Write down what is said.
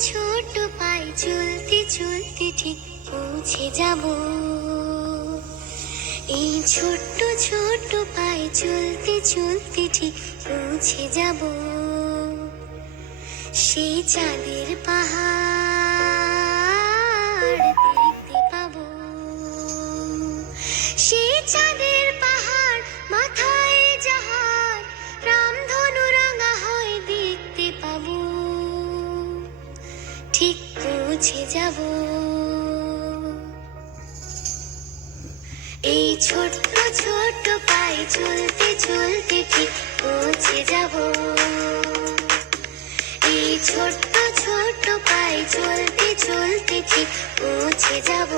ছোট পায়ে চলতে চলতে ঠিক পৌঁছে যাব। এই ছোট্ট ছোট্ট পায়ে চলতে চলতে ঠিক পৌঁছে যাব সেই চাঁদের পাহাড় দেখতে পাবো। সেই চাঁদের পাহাড় মাথায় যাহার রামধনু রাঙা হয় দেখতে পাবো। ঠিক পৌঁছে যাব এই ছোট্ট ছোট্ট পায়ে চলতে চলতে ঠিক পৌঁছে যাব। এই ছোট্ট ছোট্ট পায়ে চলতে চলতে ঠিক পৌঁছে যাব।